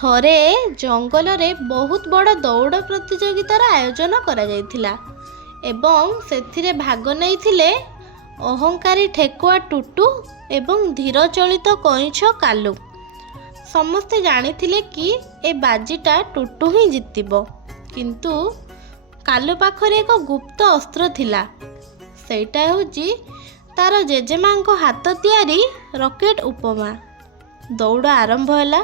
ଥରେ ଜଙ୍ଗଲରେ ବହୁତ ବଡ଼ ଦୌଡ଼ ପ୍ରତିଯୋଗିତାର ଆୟୋଜନ କରାଯାଇଥିଲା ଏବଂ ସେଥିରେ ଭାଗ ନେଇଥିଲେ ଅହଙ୍କାରୀ ଠେକୁଆ ଟୁଟୁ ଏବଂ ଧୀର ଚଳିତ କଇଁଛ କାଲୁ। ସମସ୍ତେ ଜାଣିଥିଲେ କି ଏ ବାଜିଟା ଟୁଟୁ ହିଁ ଜିତିବ, କିନ୍ତୁ କାଲୁ ପାଖରେ ଏକ ଗୁପ୍ତ ଅସ୍ତ୍ର ଥିଲା। ସେଇଟା ହେଉଛି ତାର ଜେଜେମାଙ୍କ ହାତ ତିଆରି ରକେଟ୍ ଉପମା। ଦୌଡ଼ ଆରମ୍ଭ ହେଲା।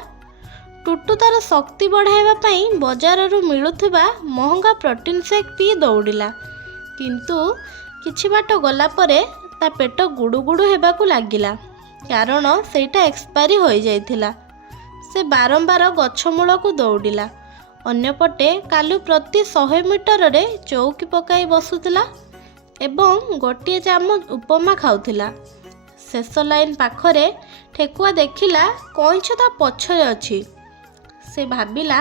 ଟୁଟୁ ତାର ଶକ୍ତି ବଢ଼ାଇବା ପାଇଁ ବଜାରରୁ ମିଳୁଥିବା ମହଙ୍ଗା ପ୍ରୋଟିନ୍ ସେକ୍ ପିଇ ଦୌଡ଼ିଲା, କିନ୍ତୁ କିଛି ବାଟ ଗଲା ପରେ ତା ପେଟ ଗୁଡ଼ୁଗୁଡ଼ୁ ହେବାକୁ ଲାଗିଲା, କାରଣ ସେଇଟା ଏକ୍ସପାୟରି ହୋଇଯାଇଥିଲା। ସେ ବାରମ୍ବାର ଗଛ ମୂଳକୁ ଦୌଡ଼ିଲା। ଅନ୍ୟପଟେ କାଲୁ ପ୍ରତି 100 ମିଟରରେ ଚୌକି ପକାଇ ବସୁଥିଲା ଏବଂ ଗୋଟିଏ ଚାମଚ ଉପମା ଖାଉଥିଲା। ଶେଷ ଲାଇନ୍ ପାଖରେ ଠେକୁଆ ଦେଖିଲା କଇଁଛ ତା ପଛରେ ଅଛି। ସେ ଭାବିଲା,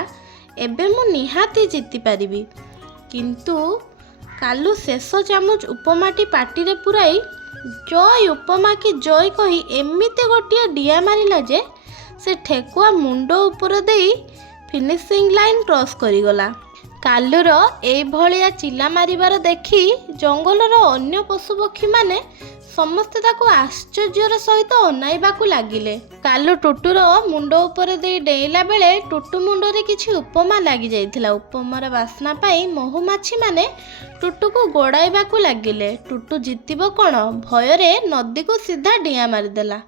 ଏବେ ମୁଁ ନିହାତି ଜିତିପାରିବି। କିନ୍ତୁ କାଲୁ ଶେଷ ଚାମଚ ଉପମାଟି ପାଟିରେ ପୁରାଇ ଜୟ ଉପମା କି ଜୟ କହି ଏମିତି ଗୋଟିଏ ଡିଆ ମାରିଲା ଯେ ସେ ଠେକୁଆ ମୁଣ୍ଡ ଉପର ଦେଇ ଫିନିସିଂ ଲାଇନ୍ କ୍ରସ୍ କରିଗଲା। କାଲୁର ଏଇଭଳିଆ ଚିଲା ମାରିବାର ଦେଖି ଜଙ୍ଗଲର ଅନ୍ୟ ପଶୁପକ୍ଷୀମାନେ ସମସ୍ତେ ତାକୁ ଆଶ୍ଚର୍ଯ୍ୟର ସହିତ ଅନାଇବାକୁ ଲାଗିଲେ। କାଲୁ ଟୁଟୁର ମୁଣ୍ଡ ଉପରେ ଦେଇ ଡେଇଁଲା ବେଳେ ଟୁଟୁ ମୁଣ୍ଡରେ କିଛି ଉପମା ଲାଗିଯାଇଥିଲା। ଉପମାର ବାସ୍ନା ପାଇଁ ମହୁମାଛିମାନେ ଟୁଟୁକୁ ଗୋଡ଼ାଇବାକୁ ଲାଗିଲେ। ଟୁଟୁ ଜିତିବ କ'ଣ, ଭୟରେ ନଦୀକୁ ସିଧା ଡିଆଁ ମାରିଦେଲା।